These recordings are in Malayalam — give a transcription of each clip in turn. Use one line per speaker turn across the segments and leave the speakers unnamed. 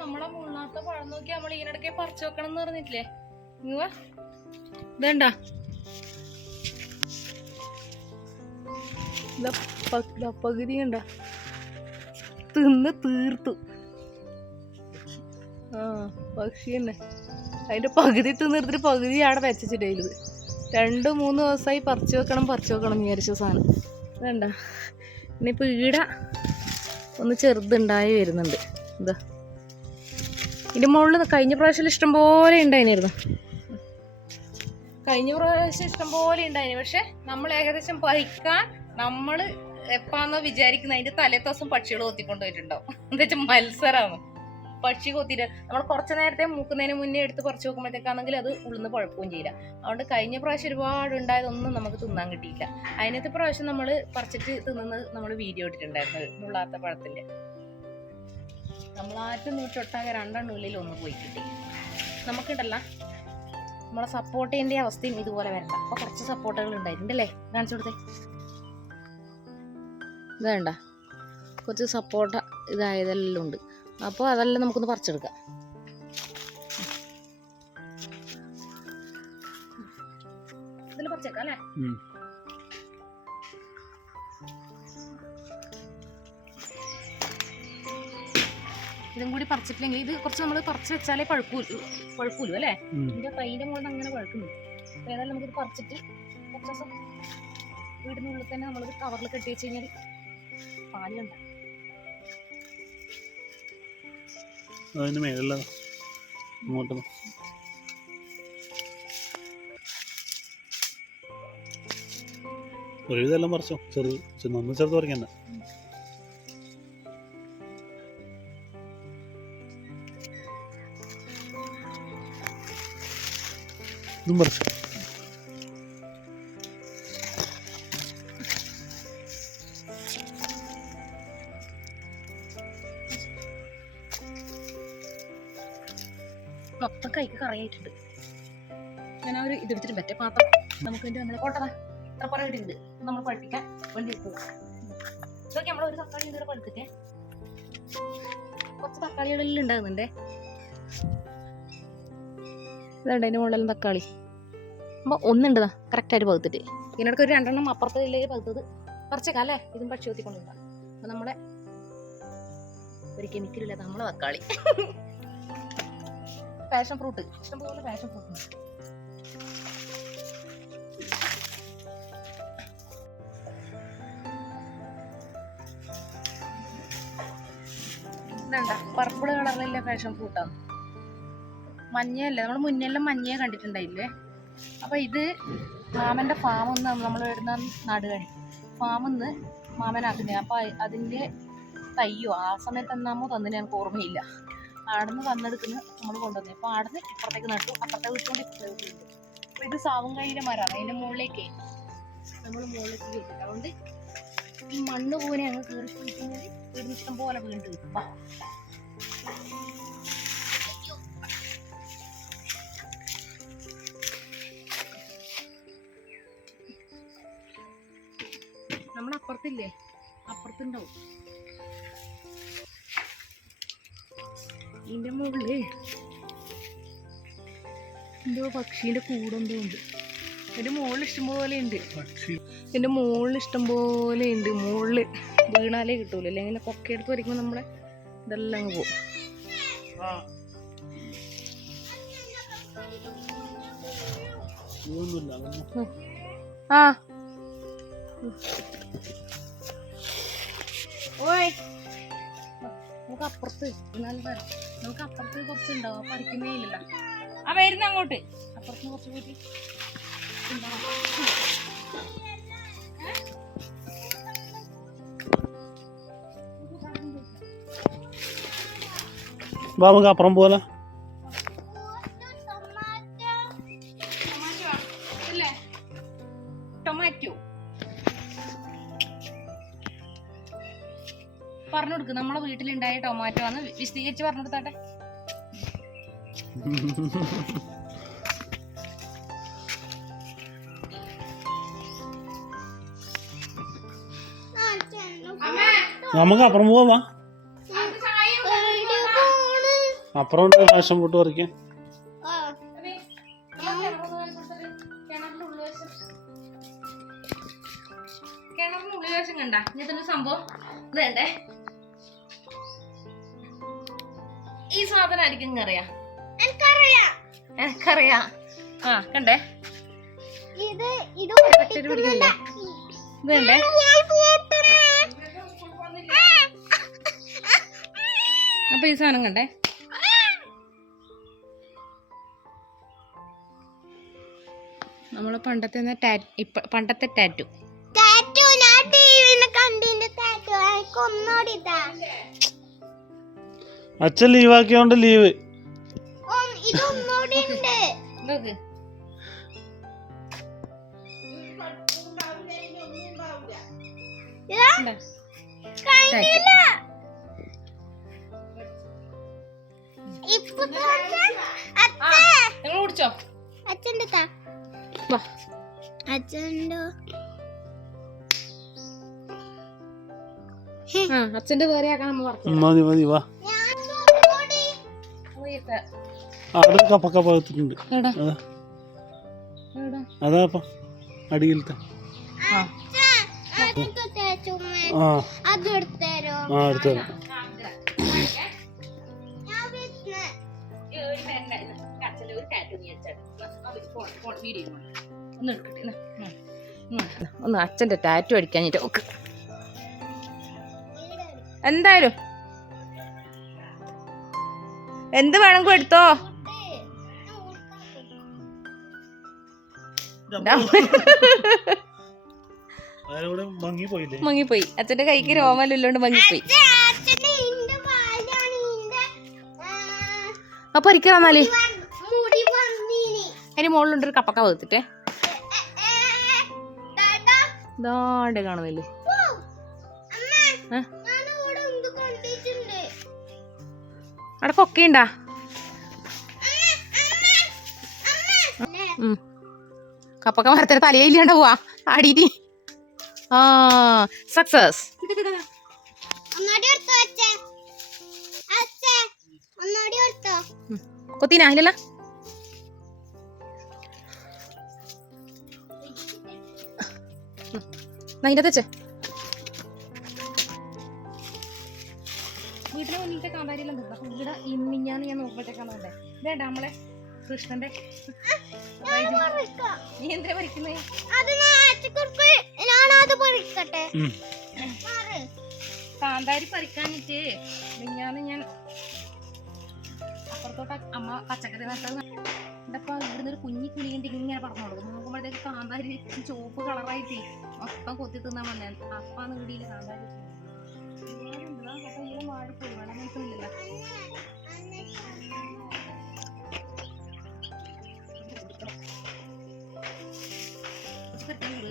നമ്മളെ മുള്ളാത്ത പഴം നോക്കി നമ്മൾ ഈനിടയ്ക്ക് പറിച്ചു വെക്കണം എന്ന് പറഞ്ഞിട്ടില്ലേ? ഇങ്ങ ഇതണ്ട. പകുതി കണ്ട. തിന്ന് തീർത്തു. ആ പക്ഷി തന്നെ. അതിന്റെ പകുതി തിന്നിട്ട് പകുതി അവിടെ ഇത്. രണ്ട് മൂന്ന് ദിവസമായി പറിച്ചു വെക്കണം പറിച്ചു വെക്കണം എന്ന് വിചാരിച്ച സാധനം. വേണ്ട ഇനിയിപ്പോൾ ഈട ഒന്ന് ചെറുതുണ്ടായി വരുന്നുണ്ട്. ഇതാ. ഇതിന്റെ മുകളിൽ കഴിഞ്ഞ പ്രാവശ്യം ഇഷ്ടം പോലെ ഉണ്ടായിരുന്നു കഴിഞ്ഞ പ്രാവശ്യം ഇഷ്ടം പോലെ ഉണ്ടായിരുന്നു പക്ഷെ നമ്മൾ ഏകദേശം പറിക്കാൻ നമ്മൾ എപ്പാന്നോ വിചാരിക്കുന്ന അതിന്റെ തലേ ദിവസം പക്ഷികൾ കൊത്തിക്കൊണ്ടുപോയിട്ടുണ്ടാവും എന്താ വെച്ചാൽ മത്സരമാണ് പക്ഷി കൊത്തിയിട്ട് നമ്മൾ കുറച്ച് നേരത്തെ മൂക്കുന്നതിന് മുന്നേ എടുത്ത് പറിച്ചു നോക്കുമ്പോഴത്തേക്കാണെങ്കിൽ അത് ഉള്ളിന്ന് കുഴപ്പവും ചെയ്യില്ല. അതുകൊണ്ട് കഴിഞ്ഞ പ്രാവശ്യം ഒരുപാട് ഉണ്ടായതൊന്നും നമുക്ക് തിന്നാൻ കിട്ടിയില്ല. അതിനകത്ത് പ്രാവശ്യം നമ്മൾ പറിച്ചിട്ട് തിന്നുന്നത് നമ്മൾ വീഡിയോ ഇട്ടിട്ടുണ്ടായിരുന്നു മുള്ളാത്ത പഴത്തിന്റെ. നമ്മൾ നൂറ്റൊട്ടാകെ രണ്ടെണ്ണുള്ളിൽ ഒന്ന് പോയി കിട്ടി. നമുക്കുണ്ടല്ല? നമ്മളെ സപ്പോർട്ട് ചെയ്യേണ്ട അവസ്ഥയും ഇതുപോലെ വരണ്ട. അപ്പൊ കുറച്ച് സപ്പോർട്ടുകൾ ഉണ്ടായിട്ടുണ്ടല്ലേ കാണിച്ചു കൊടുത്തേ. വേണ്ട. കുറച്ച് സപ്പോർട്ട ഇതായതെല്ലാം ഉണ്ട്. അപ്പോൾ അതെല്ലാം നമുക്കൊന്ന് പറിച്ചെടുക്കാം. ഇതിൽ പറിച്ചേക്കാം അല്ലേ? ഇതും കൂടി പറിച്ചിട്ടില്ലെങ്കിൽ ഇത് കുറച്ച് നമ്മൾ പറിച്ച് വെച്ചാലേ പഴുക്കൂ പഴുക്കൂലു അല്ലേ?
ഉം.
ഇതിന്റെ കൈയിന്റെ മുകളിൽ അങ്ങനെ പഴുക്കുന്നു. അപ്പോൾ ഏതായാലും നമുക്കിത് പറിച്ചിട്ട് കുറച്ച് ദിവസം വീടിനുള്ളിൽ തന്നെ നമ്മൾ കവറിൽ കെട്ടി വെച്ച് കഴിഞ്ഞാൽ പാലുണ്ട്
അതിന് മേലുള്ള ഇങ്ങോട്ട് ഒരുവിധം പറിച്ചോ? ചെറുത് നന്ന് ചെറുത് പറിക്കണ്ട. ഇതും പറിച്ചു
കറിയായിട്ടുണ്ട്. ഞാൻ ആ ഒരു ഇതെടുത്തിട്ട് മറ്റേ പാത്രം നമുക്ക് വേണ്ടി നമ്മൾ ഇത്ര ഇടുന്നുണ്ട് നമ്മൾ പഴുപ്പിക്കാൻ വേണ്ടി ഇതൊക്കെ നമ്മൾ ഒരു തക്കാളി ഇതിവിടെ കുറച്ച് ഉണ്ടാകുന്നുണ്ടേ. ഇതുണ്ട് അതിന്റെ തക്കാളി. അപ്പോൾ ഒന്നുണ്ട് കറക്റ്റായിട്ട് പകുത്തിട്ട്. ഇതിനിടയ്ക്ക് ഒരു രണ്ടെണ്ണം അപ്പുറത്തെ ഇല്ലേ പകുത്തത്. പറിച്ചേക്കാം അല്ലേ? ഇതും പക്ഷി കൊത്തിക്കൊണ്ടുണ്ടാകും അപ്പോൾ നമ്മളെ ഒരു കെമിക്കലില്ലാത്ത നമ്മളെ തക്കാളി. പാഷൻ ഫ്രൂട്ട് ഇഷ്ടംപോലെ പാഷൻ ഫ്രൂട്ട് പർപ്പിൾ കളറിലെ പാഷൻ ഫ്രൂട്ടാണ് മഞ്ഞയല്ലേ? നമ്മൾ മുന്നെല്ലാം മഞ്ഞയെ കണ്ടിട്ടുണ്ടായില്ലേ? അപ്പൊ ഇത് മാമന്റെ ഫാമിൽ നിന്ന് നമ്മൾ വരുന്ന നാടുകണി. ഫാമിൽ നിന്ന് മാമനാക്കുന്നത് അപ്പൊ അതിന്റെ തയ്യോ? ആ സമയത്ത് എന്നാമോ തന്നെ ഞങ്ങൾക്ക് ഓർമ്മയില്ല. ആടുന്ന് വന്നെടുക്കുന്ന നമ്മൾ കൊണ്ടുവന്നത് അപ്പൊ ആടുന്ന് ഇപ്പുറത്തേക്ക് നട്ടു. അപ്പുറത്തെ വീട്ടുകൊണ്ട് ഇപ്പുറത്തെ വീട്ടിലുണ്ട് അപ്പൊ ഇത് സാവും കഴിയുടെ മരമാണ്. അതിന്റെ മുകളിലേക്ക് നമ്മൾ മുകളിലേക്ക് കയറ്റിട്ട് അതുകൊണ്ട് ഈ മണ്ണ് പോലെ അങ്ങ് കയറി ഒരു കഴിഞ്ഞാൽ വീടിന് ഇഷ്ടം പോലെ വീണ്ടും കിട്ടും അപ്പുറത്തില്ലേ അപ്പുറത്തുണ്ടാവും. ഇതിന്റെ മുകളിൽ എന്തോ പക്ഷീന്റെ കൂടെന്തോ ഉണ്ട്. എന്റെ മുകളിൽ ഇഷ്ടംപോലെ ഉണ്ട്. എന്റെ മുകളിൽ ഇഷ്ടംപോലെ ഉണ്ട്. മുകളിൽ വീണാലേ കിട്ടൂല. അല്ലെങ്കിൽ കൊക്കയെടുത്ത് വരയ്ക്കുമ്പോൾ നമ്മളെ ഇതെല്ലാം അങ്ങ് പോകും ആ. ഓയ്. നമുക്ക് അപ്പുറത്ത് നമുക്ക് അപ്പുറത്ത് കുറച്ച് ഉണ്ടാവും അപ്പൊ അടിക്കുന്നേ ആ വരുന്ന അങ്ങോട്ട്. അപ്പുറത്ത് കുറച്ച്
കൂട്ടി നമുക്ക് അപ്പുറം പോലെ
വിശദീകരിച്ച് പറഞ്ഞു കൊടുത്താട്ടെ
നമുക്ക് അപ്പുറം പോവാ അപ്പുറം ഉണ്ട് ഫാഷൻ പോട്ട് പറിക്കാൻ
ആ
കിണറിനുള്ളിൽ വശം കണ്ട. ഇങ്ങനത്തെ സംഭവം? ഇത് വേണ്ടേ സാധനം ആയിരിക്കും അറിയാം.
എനിക്കറിയാം.
എനിക്കറിയാം. ആ കണ്ടേ.
ഇത് ഇത്
ഇത് കണ്ടേ. അപ്പൊ ഈ സാധനം കണ്ടേ. നമ്മൾ പണ്ടത്തെ ടാ- പണ്ടത്തെ ടാറ്റു.
ടാറ്റു ഞാൻ ടിവിയിൽ കണ്ടിന്റെ ടാറ്റു. ഒന്നോടി ഇതാ
അച്ഛൻ ലീവാക്കിയോണ്ട് ലീവ്.
കുടിച്ചോ?
അച്ഛന്റെ
അച്ഛന്റെ അച്ഛന്റെ വേറെ ആക്കാൻ
മതി മതി വാ. അവിടെ കപ്പക്ക കപ്പ എടുത്തിട്ടുണ്ട്
എടാ
അതാ
എടാ
അതാ അപ്പം അടിയിലത്തെ
ആ
എടുത്തു
ഒന്ന് അച്ഛന്റെ ടാറ്റു അടിക്കാഞ്ഞിട്ട് നോക്ക് എന്തായാലും എന്ത് വേണമെങ്കിലും എടുത്തോ
ആരോടെ മങ്ങി പോയില്ലേ
മങ്ങിപ്പോയി അച്ഛന്റെ കൈക്ക് രോമല്ലോണ്ട് മങ്ങിപ്പോയി അപ്പൊ ഒരിക്കലാന്നാലേ
മുടി വന്നീനി
അതിന് മുകളിലുണ്ടൊരു കപ്പക്ക വെത്തിട്ടെ ഇതാണ്ട് കാണുന്നില്ലേ
പോ.
അവിടെ ഉം. കപ്പക്ക മരത്തിന്റെ തലയില്ലാണ്ട് പോവാ. അടിയിട്ട് ആ സക്സസ് കൊത്തിനാ ഇല്ലല്ല അതിന്റെ വീട്ടിലെ മുന്നിലത്തെ കാന്താരിയെല്ലാം തീർന്നു അപ്പൊ ഇവിടെ ഇന്നിഞ്ഞാന്ന് ഞാൻ നോക്കുമ്പോഴത്തേക്കാണ് വേണ്ടത് ഇതേണ്ട നമ്മളെ കൃഷ്ണന്റെ നീ എന്തിനാ പറിക്കുന്നേ. കാന്താരി പറിക്കാനിട്ട് മിഞ്ഞാന്ന് ഞാൻ അപ്പുറത്തോട്ട് അമ്മ പച്ചക്കറി നട്ടത് ഇതപ്പോ ഇവിടുന്ന് ഒരു കുഞ്ഞി കിളിയുണ്ട് ഇങ്ങനെ പറഞ്ഞു കൊടുക്കും നോക്കുമ്പോഴത്തേക്ക് കാന്താരി ചോപ്പ് കളറായിട്ട് മൊത്തം കൊത്തി തിന്നാൻ വന്നേ. അപ്പാന്ന് വീടിയിൽ കാന്താരി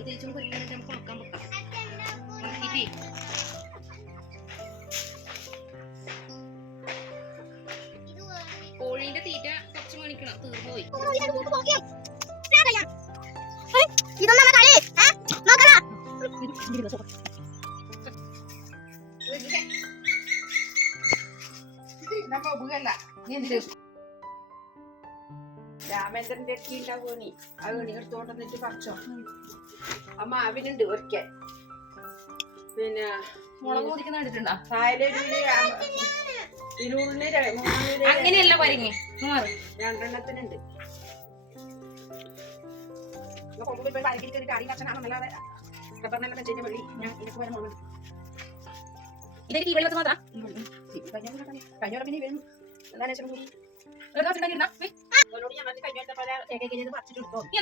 തേച്ചും തീറ്റ കുറച്ച് മേടിക്കണം തീർന്നുപോയി
ഇതൊന്നും കളി ഏ? നോക്കടാ
രാമേന്ദ്രന്റെ അടുത്ത് ഉണ്ടാവുമോനി അത് എടുത്തോണ്ട് വന്നിട്ട് പറിച്ചോ. അമ്മ അവനുണ്ട് ഒരിക്കൽ. പിന്നെ
മുളക് പൊടിക്കുന്ന അങ്ങനെയല്ല പരിങ്ങി.
രണ്ടെണ്ണത്തിനുണ്ട്.
ഇതൊക്കെ ഈ വെള്ളത്തിൽ മാത്രം?
കഴിഞ്ഞ പിന്നെ വരുന്നു എന്താണെന്ന് വെച്ചാൽ ഞാൻ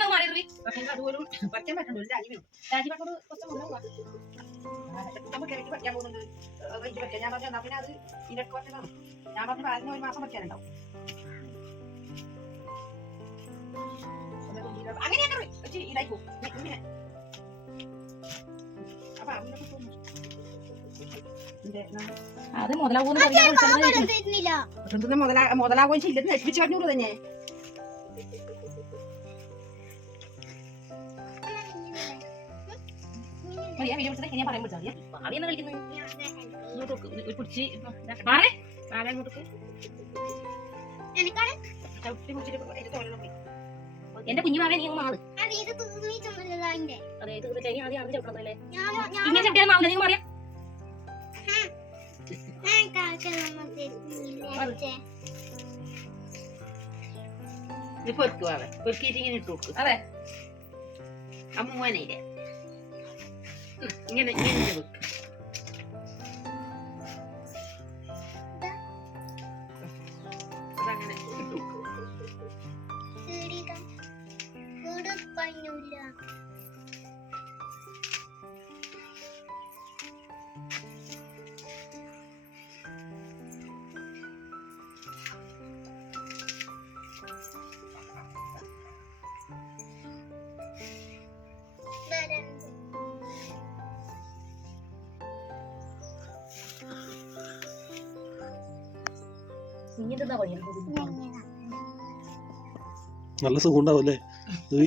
പോലെ
മാറി
പക്ഷേ അതുപോലും പറിക്കാൻ പറ്റുള്ളൂ ഒരു രാജി വേണം
രാജി പറഞ്ഞോട് കുറച്ച് മുന്നേ
നമുക്ക് ഇടയ്ക്ക് പറിക്കാൻ പോകുന്നുണ്ട്. അത് എനിക്ക് പറ്റില്ല ഞാൻ പറഞ്ഞു എന്നാ പിന്നെ അത് ഇരക്ക് പറ്റുന്നതാണ് ഞാൻ പറഞ്ഞു പാലിന് ഒരു മാസം പറിക്കാനുണ്ടാവും. അങ്ങനെയാണ് വെച്ച് പോകും ഇങ്ങനെ അപ്പൊ അതിനൊക്കെ തോന്നും ഇതിന്റെ നമ്മ-
അത് മുതലാവൂന്ന് പറയാൻ വിളിച്ചത്
തരുന്നില്ല
എന്തെന്ന് മുതലാ മുതലാകുകയും ചെയ്യില്ലെന്ന് നശിപ്പിച്ച് കളഞ്ഞൂറ് തന്നെ?
വീഡിയോ വിളിച്ചത് ഞാൻ പറയാൻ വിളിച്ചാൽ കളിക്കുന്നത് പിടിച്ച് മാറേ ചവിട്ടി പോയി. എന്റെ കുഞ്ഞു മാവേ നീ അങ്ങ് മാറ്.
അത്
ആദ്യം ആദ്യം
ഞാൻ ഞാൻ
ഇങ്ങനെ ചവിട്ടിയാൽ മാവില്ല.
ഇത് പൊരിക്കുവാവെ പൊരിക്കിട്ട് ഇങ്ങനെ ഇട്ട്
അതെ.
അമ്മൂവനയില്ലേ ഇങ്ങനെ ഇങ്ങനെ വെക്കും. അതങ്ങനെ ഇട്ട് കൊടുക്കും
നല്ല സുഖം. ഉണ്ടാവും അല്ലേ ഇത്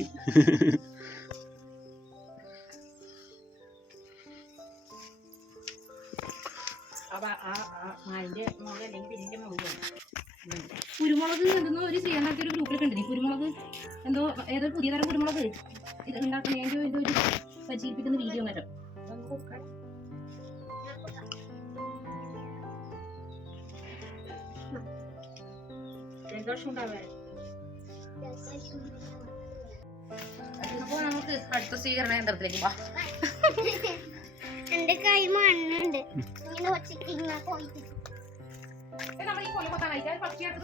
ആ ആ മാവിന്റെ മുകളിൽ അല്ലെങ്കിൽ ഇതിന്റെ
കുരുമുളക് എന്തെന്നോ ഒരു ചെയ്യാണ്ടാക്കിയ ഒരു ഗ്രൂപ്പിൽ കണ്ടില്ലേ? കുരുമുളക് എന്തോ ഏതൊരു പുതിയ തരം കുരുമുളക് ഇത് ഉണ്ടാക്കുന്ന എന്തോ എന്തോ ഒരു പരിചയിപ്പിക്കുന്ന വീഡിയോ മറ്റോ
ഉണ്ടാവേ
നമുക്ക് അടുത്ത സ്വീകരണ യന്ത്രത്തിലേക്ക്
എന്റെ കൈ മണ്ണുണ്ട്.
കൊത്താനായിട്ട് പക്ഷിയായിട്ട്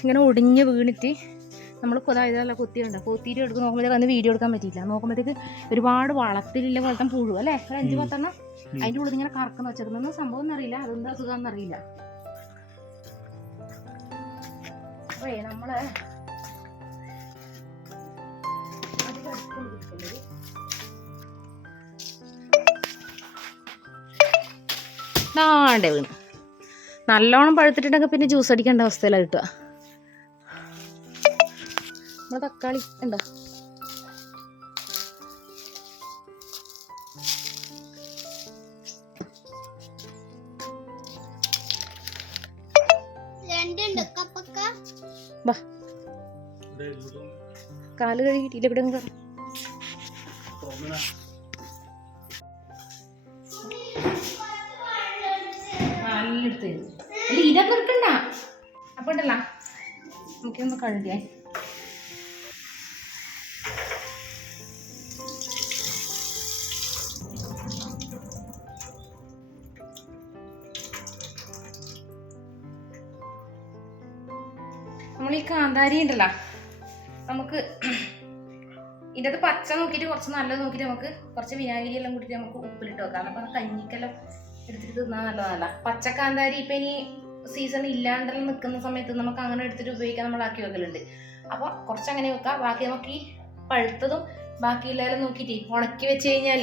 ഇങ്ങനെ ഒടിഞ്ഞ് വീണിട്ട് നമ്മൾ കൊതായതല്ല കൊത്തിയുണ്ട് കൊത്തിയിട്ട് എടുക്കുന്ന നോക്കുമ്പോഴത്തേക്ക് അന്ന് വീഡിയോ എടുക്കാൻ പറ്റിയില്ല. നോക്കുമ്പോഴത്തേക്ക് ഒരുപാട് വളത്തിലില്ല പോലത്തെ പുഴു അല്ലേ? ഒരു അഞ്ച്. പത്തെണ്ണം അതിന്റെ ഉള്ളിൽ ഇങ്ങനെ കറക്കുന്ന വെച്ചേക്കുന്ന സംഭവം എന്നറിയില്ല. അതെന്താ അസുഖം എന്നറിയില്ല അപ്പേ നമ്മൾ നാണ്ടേ വീണ്. നല്ലോണം പഴുത്തിട്ടുണ്ടെങ്കിൽ പിന്നെ ജ്യൂസ് അടിക്കേണ്ട അവസ്ഥയിലാണ് കിട്ടുക. നമ്മുടെ തക്കാളി ഉണ്ടോ?
രണ്ടുണ്ട്. കപ്പക്ക.
വാ കാൽ കഴുകിയിട്ടില്ല ഇവിടെ നല്ലെടുത്ത് അല്ല ഇതൊന്നും എടുക്കണ്ട. അപ്പൊ ഉണ്ടല്ല. നമുക്കൊന്ന് കഴുകിയേ. നമ്മൾ ഈ കാന്താരി ഉണ്ടല്ലോ നമുക്ക് ഇതിന്റെ അത് പച്ച നോക്കിയിട്ട് കുറച്ച് നല്ലത് നോക്കിയിട്ട് നമുക്ക് കുറച്ച് വിനാഗിരി എല്ലാം കൂട്ടിയിട്ട് നമുക്ക് ഉപ്പിലിട്ട് വെക്കാം. അപ്പം കഞ്ഞിക്കെല്ലാം എടുത്തിട്ട് തിന്നാൻ നല്ലതല്ല പച്ച ഇപ്പൊ ഇനി സീസൺ ഇല്ലാണ്ടെല്ലാം നിൽക്കുന്ന സമയത്ത് നമുക്ക് അങ്ങനെ എടുത്തിട്ട് ഉപയോഗിക്കാൻ നമ്മൾ ആക്കി വെക്കലുണ്ട്. അപ്പോൾ കുറച്ച് അങ്ങനെ വെക്കാം. ബാക്കി നമുക്ക് ഈ പഴുത്തതും ബാക്കിയുള്ളതെല്ലാം നോക്കിയിട്ട് ഉണക്കി വെച്ച് കഴിഞ്ഞാൽ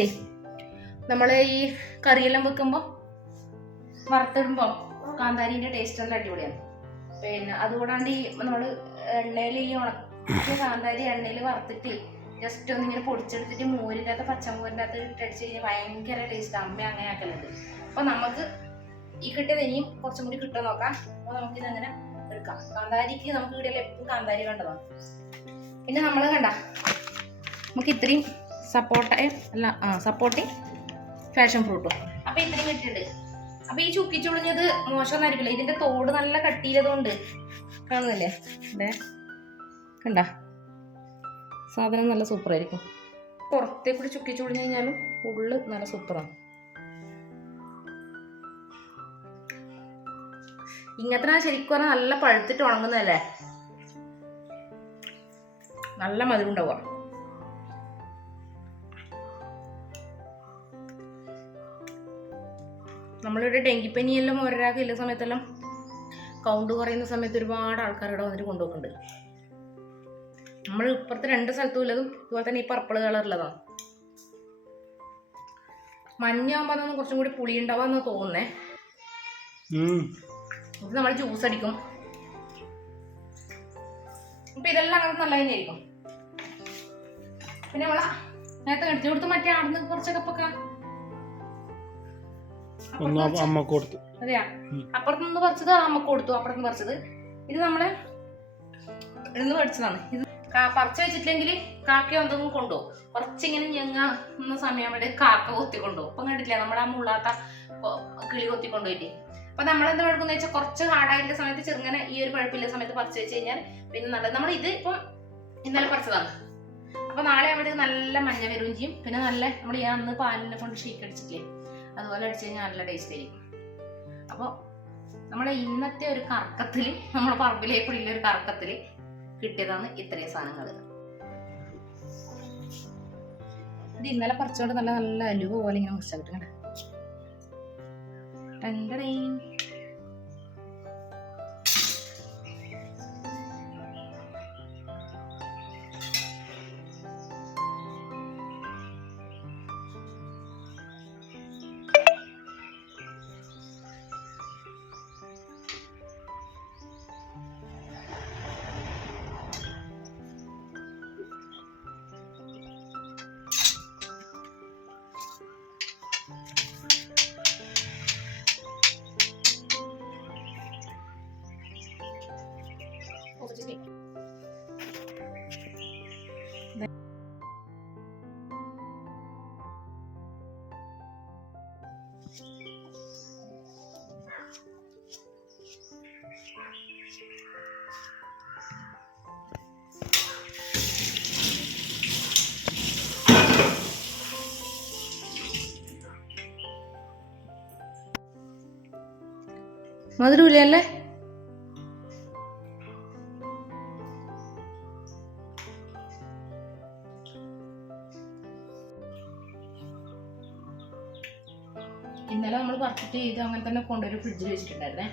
നമ്മൾ ഈ കറിയെല്ലാം വെക്കുമ്പോൾ വറുത്തിടുമ്പോൾ കാന്താരിന്റെ ടേസ്റ്റ് നല്ല അടിപൊളിയാണ്. പിന്നെ അതുകൂടാണ്ട് ഈ നമ്മൾ എണ്ണയിൽ ഈ ഉണക്കിയ കാന്താരി എണ്ണയിൽ വറുത്തിട്ട് ജസ്റ്റ് ഒന്ന് ഇങ്ങനെ പൊടിച്ചെടുത്തിട്ട് മോരിന്റെ അകത്ത് പച്ചമോരിന്റെ അകത്ത് ഇട്ടടിച്ച് കഴിഞ്ഞാൽ ഭയങ്കര ടേസ്റ്റ് അമ്മ അങ്ങനെ ആക്കുന്നത് അപ്പോൾ നമുക്ക് ഈ കിട്ടിയത് ഇനിയും കുറച്ചും കൂടി കിട്ടുമോ നോക്കാം. അപ്പോൾ നമുക്ക് ഇതങ്ങനെ എടുക്കാം. കാന്താരിക്ക് നമുക്ക് ഇവിടെ എപ്പോഴും കാന്താരി വേണ്ടതാണ്. പിന്നെ നമ്മൾ കണ്ട. നമുക്ക് ഇത്രയും സപ്പോട്ട അല്ല ആ ഫാഷൻ ഫ്രൂട്ടും അപ്പോൾ ഇത്രയും കിട്ടിയിട്ടുണ്ട്. അപ്പോൾ ഈ ചുക്കി ചുളിഞ്ഞത് മോശമൊന്നായിരിക്കില്ല ഇതിന്റെ തോട് നല്ല കട്ടിയിലതുകൊണ്ട് കാണുന്നില്ലേ? ഇവിടെ കണ്ട? സാധനം നല്ല സൂപ്പറായിരിക്കും. പുറത്തെ കൂടി ചുക്കി ചൂടിഞ്ഞ് കഴിഞ്ഞാലും ഉള്ളു നല്ല സൂപ്പറാണ്. ഇങ്ങനത്തെ ശരിക്കും പറഞ്ഞാൽ നല്ല പഴുത്തിട്ട് ഉണങ്ങുന്നതല്ലേ? നല്ല മധുരം ഉണ്ടാവുക. നമ്മളിവിടെ ഡെങ്കിപ്പനിയെല്ലാം ഒരാൾക്ക് ഇല്ല സമയത്തെല്ലാം കൗണ്ട് കുറയുന്ന സമയത്ത് ഒരുപാട് ആൾക്കാർ ഇവിടെ വന്നിട്ട് കൊണ്ടുപോകുന്നുണ്ട് നമ്മൾ ഇപ്പുറത്തെ രണ്ട് സ്ഥലത്തും ഉള്ളതും ഇതുപോലെ തന്നെ ഈ പർപ്പിൾ കളറുള്ളതാണ് മഞ്ഞാകുമ്പോൾ അതൊന്നും കുറച്ചും കൂടി പുളി ഉണ്ടാവാന്ന് തോന്നുന്നേ. ഇത് നമ്മൾ ജ്യൂസ് അടിക്കും. അപ്പൊ ഇതെല്ലാം അങ്ങനെ നല്ല തന്നെയായിരിക്കും. പിന്നെ നമ്മളെ നേരത്തെ കടിച്ചു കൊടുത്ത് മറ്റേ ആടുന്ന് കുറച്ച് കപ്പൊക്കെ അതെയാ. അപ്പുറത്തുനിന്ന് പറിച്ചത് അമ്മയ്ക്ക് കൊടുത്തു. അപ്പുറത്തുനിന്ന് പറിച്ചത് ഇത് നമ്മളെ ഇന്ന് പഠിച്ചതാണ് ഇത് പറിച്ച് വെച്ചിട്ടില്ലെങ്കിൽ കാക്ക എന്തെങ്കിലും കൊണ്ടുപോകും കുറച്ചിങ്ങനെ ഞങ്ങ സമയം അവിടെ കാക്ക കൊത്തി കൊണ്ടുപോകും ഇപ്പം കണ്ടില്ല നമ്മുടെ ആ മുള്ളാത്ത കിളി കൊത്തി കൊണ്ടുപോയിട്ട് അപ്പൊ നമ്മൾ എന്താ എടുക്കുന്ന വെച്ചാൽ കുറച്ച് ഹാർഡായിട്ടുള്ള സമയത്ത് ചെറുങ്ങനെ ഈ ഒരു കുഴപ്പമില്ല സമയത്ത് പറിച്ചു വെച്ച് കഴിഞ്ഞാൽ പിന്നെ നല്ലത്. നമ്മൾ ഇത് ഇപ്പം ഇന്നലെ പറിച്ചതാണ്. അപ്പൊ നാളെ അവിടെ നല്ല മഞ്ഞ വരും ചെയ്യും. പിന്നെ നല്ല നമ്മൾ ഈ അന്ന് പാലിനെ കൊണ്ട് ഷീക്ക് അടിച്ചിട്ടില്ലേ അതുപോലെ അടിച്ചു കഴിഞ്ഞാൽ നല്ല ടേസ്റ്റ് ആയിരിക്കും. അപ്പോൾ നമ്മളെ ഇന്നത്തെ ഒരു കറക്കത്തിൽ നമ്മളെ പറമ്പിലേക്കുള്ള ഒരു കറക്കത്തിൽ കിട്ടിയതാണ് ഇത്രയും സാധനങ്ങൾ. ഇത് ഇന്നലെ പറിച്ചോണ്ട് നല്ല നല്ല അലുവ പോലെ ഇങ്ങനെ മുറിച്ച കിട്ടുന്നുണ്ട് മധുരമില്ലേ അല്ലേ ഇന്നലെ നമ്മൾ പറിച്ചിട്ട് ചെയ്ത് അങ്ങനെ തന്നെ കൊണ്ടുവരും ഫ്രിഡ്ജിൽ വെച്ചിട്ടുണ്ടായിരുന്നേ.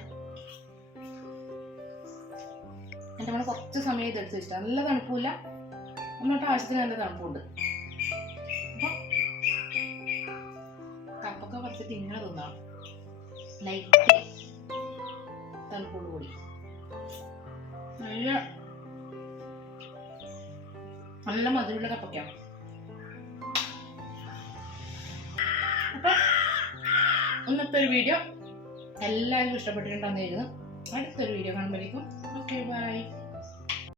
എന്നിട്ട് നമ്മൾ കുറച്ച് സമയം ഇത് എടുത്ത് വെച്ചിട്ട് നല്ല തണുപ്പില്ല നമ്മളോട്ട് ആവശ്യത്തിന് നല്ല തണുപ്പുണ്ട്. അപ്പൊ കപ്പൊക്കെ പറിച്ചിട്ട് ഇങ്ങനെ തിന്നാം. ലൈറ്റ് തണുപ്പോട് കൂടി നല്ല നല്ല മധുരമുള്ള കപ്പയ്ക്ക. അപ്പൊ ഇന്നത്തെ ഒരു വീഡിയോ എല്ലാവർക്കും ഇഷ്ടപ്പെട്ടിട്ടുണ്ടെന്ന് കരുതുന്നു. അടുത്തൊരു വീഡിയോ കാണുമ്പോഴേക്കും. Okay bye